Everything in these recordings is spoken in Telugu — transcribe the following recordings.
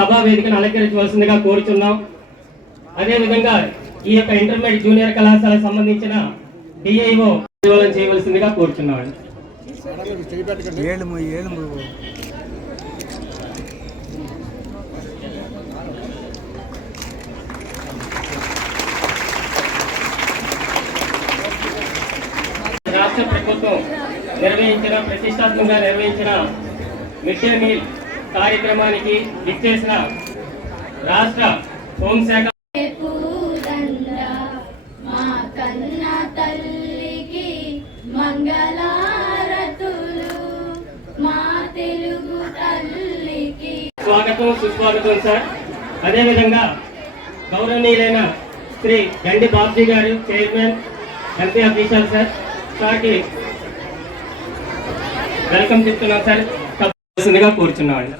సభా వేదికను అలంకరించవలసిందిగా కోరుచున్నాం అదేవిధంగా ఈ యొక్క ఇంటర్మీడియట్ జూనియర్ కళాశాల సంబంధించిన డిఐఓ చేయవలసిందిగా కోరుచున్నాం రాష్ట్ర ప్రభుత్వం నిర్వహించిన ప్రతిష్టాత్మకంగా నిర్వహించిన మిషన్ మీల్ కార్యక్రమానికి విచ్చేసిన రాష్ట్ర హోంశాఖ స్వాగతం సుస్వాగతం సార్ అదేవిధంగా గౌరవనీయులైన Shri Gandi Babji garu chairman MP official sir సార్కి వెల్కమ్ చెప్తున్నాం సార్ చేసిందిగా కూర్చున్నాడు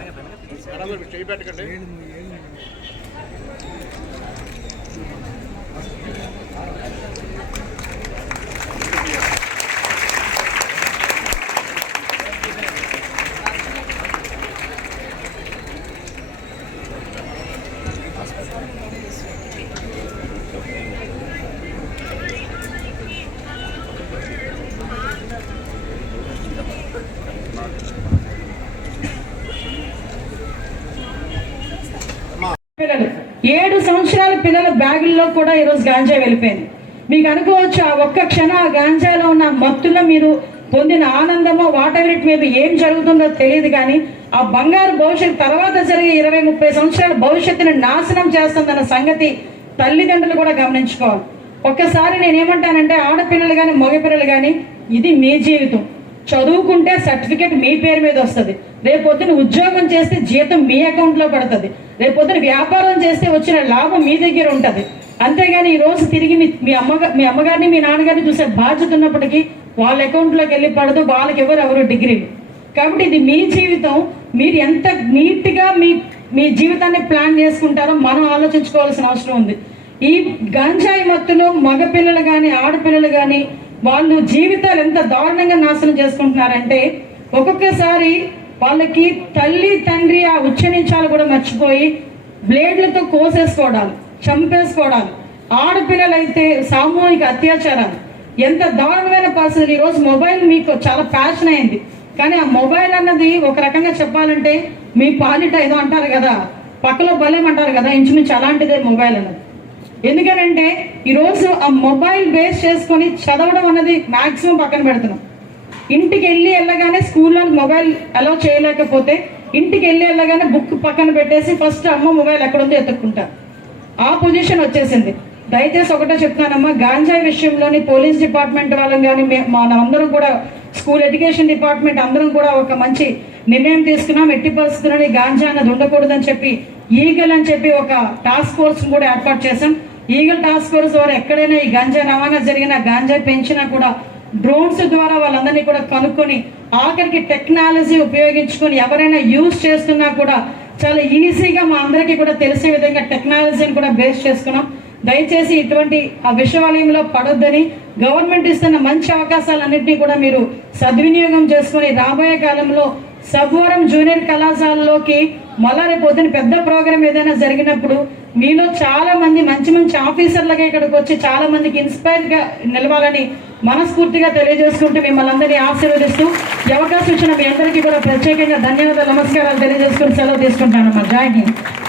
పిల్లలు ఏడు సంవత్సరాల పిల్లల బ్యాగుల్లో కూడా ఈరోజు గాంజా వెళ్ళిపోయింది మీకు అనుకోవచ్చు ఆ ఒక్క క్షణ ఆ గాంజాలో ఉన్న మత్తులో మీరు పొందిన ఆనందమో వాటెవర్ ఇట్ మేబీ ఏం జరుగుతుందో తెలియదు కానీ ఆ బంగారు భవిష్యత్తు తర్వాత జరిగే ఇరవై ముప్పై సంవత్సరాల భవిష్యత్తుని నాశనం చేస్తుందన్న సంగతి తల్లిదండ్రులు కూడా గమనించుకోవాలి ఒక్కసారి నేనేమంటానంటే ఆడపిల్లలు కానీ మగపిల్లలు కానీ ఇది మీ జీవితం చదువుకుంటే సర్టిఫికేట్ మీ పేరు మీద వస్తుంది రేపొద్దున ఉద్యోగం చేస్తే జీతం మీ అకౌంట్లో పడుతుంది రేపొద్దున వ్యాపారం చేస్తే వచ్చిన లాభం మీ దగ్గర ఉంటుంది అంతేగాని ఈరోజు తిరిగి మీ మీ అమ్మగా మీ అమ్మగారిని మీ నాన్నగారిని చూసే బాధ్యత ఉన్నప్పటికీ వాళ్ళ అకౌంట్లోకి వెళ్ళి పడదు వాళ్ళకి ఎవరు ఎవరు డిగ్రీలు కాబట్టి ఇది మీ జీవితం మీరు ఎంత నీట్గా మీ మీ జీవితాన్ని ప్లాన్ చేసుకుంటారో మనం ఆలోచించుకోవాల్సిన అవసరం ఉంది ఈ గంజాయి మత్తులో మగపిల్లలు కానీ ఆడపిల్లలు కానీ వాళ్ళు జీవితాలు ఎంత దారుణంగా నాశనం చేసుకుంటున్నారంటే ఒక్కొక్కసారి వాళ్ళకి తల్లి తండ్రి ఆ ఉచ్చరించాలు కూడా మర్చిపోయి బ్లేడ్లతో కోసేసుకోవడాలు చంపేసుకోవడాలు ఆడపిల్లలైతే సామూహిక అత్యాచారాలు ఎంత దారుణమైన పరిస్థితులు ఈరోజు మొబైల్ మీకు చాలా ప్యాషన్ అయింది కానీ ఆ మొబైల్ అన్నది ఒక రకంగా చెప్పాలంటే మీ పాలిట ఏదో అంటారు కదా పక్కలో బలేమంటారు కదా ఇంచుమించు అలాంటిదే మొబైల్ అన్నది ఎందుకనంటే ఈరోజు ఆ మొబైల్ బేస్ చేసుకొని చదవడం అన్నది మ్యాక్సిమం పక్కన పెడుతున్నాం ఇంటికి వెళ్ళి వెళ్ళగానే స్కూల్లో మొబైల్ అలో చేయలేకపోతే ఇంటికి వెళ్ళి వెళ్ళగానే బుక్ పక్కన పెట్టేసి ఫస్ట్ అమ్మ మొబైల్ ఎక్కడుందో ఎత్తుక్కుంటారు ఆ పొజిషన్ వచ్చేసింది దయచేసి ఒకటే చెప్తున్నానమ్మా గాంజాయి విషయంలోని పోలీస్ డిపార్ట్మెంట్ వాళ్ళం కానీ మన అందరం కూడా స్కూల్ ఎడ్యుకేషన్ డిపార్ట్మెంట్ అందరం కూడా ఒక మంచి నిర్ణయం తీసుకున్నాం ఎట్టి పరిస్థితులని గాంజా అన్నది ఉండకూడదని చెప్పి ఈగల్ అని చెప్పి ఒక టాస్క్ ఫోర్స్ కూడా ఏర్పాటు చేశాం ఈగల్ టాస్క్ ఫోర్స్ వారు ఎక్కడైనా ఈ గంజా రవాణా జరిగిన గంజా పెంచినా కూడా డ్రోన్స్ ద్వారా వాళ్ళందరినీ కూడా కనుక్కొని ఆఖరికి టెక్నాలజీ ఉపయోగించుకొని ఎవరైనా యూజ్ చేస్తున్నా కూడా చాలా ఈజీగా మా అందరికీ కూడా తెలిసే విధంగా టెక్నాలజీని కూడా బేస్ చేసుకున్నాం దయచేసి ఇటువంటి ఆ విశ్వాలయంలో పడొద్దని గవర్నమెంట్ ఇస్తున్న మంచి అవకాశాలన్నింటినీ కూడా మీరు సద్వినియోగం చేసుకొని రాబోయే కాలంలో సబ్వరం జూనియర్ కళాశాలలోకి మళ్ళా రేపు పెద్ద ప్రోగ్రాం ఏదైనా జరిగినప్పుడు మీలో చాలా మంది మంచి మంచి ఆఫీసర్లుగా ఇక్కడికి వచ్చి చాలా మందికి గా నిలవాలని మనస్ఫూర్తిగా తెలియజేసుకుంటూ మిమ్మల్ని అందరినీ ఆశీర్వదిస్తూ ఈ అవకాశం ఇచ్చిన మీ అందరికీ కూడా ప్రత్యేకంగా ధన్యవాదాలు నమస్కారాలు తెలియజేసుకుని సెలవు తీసుకుంటాను మా జాయిన్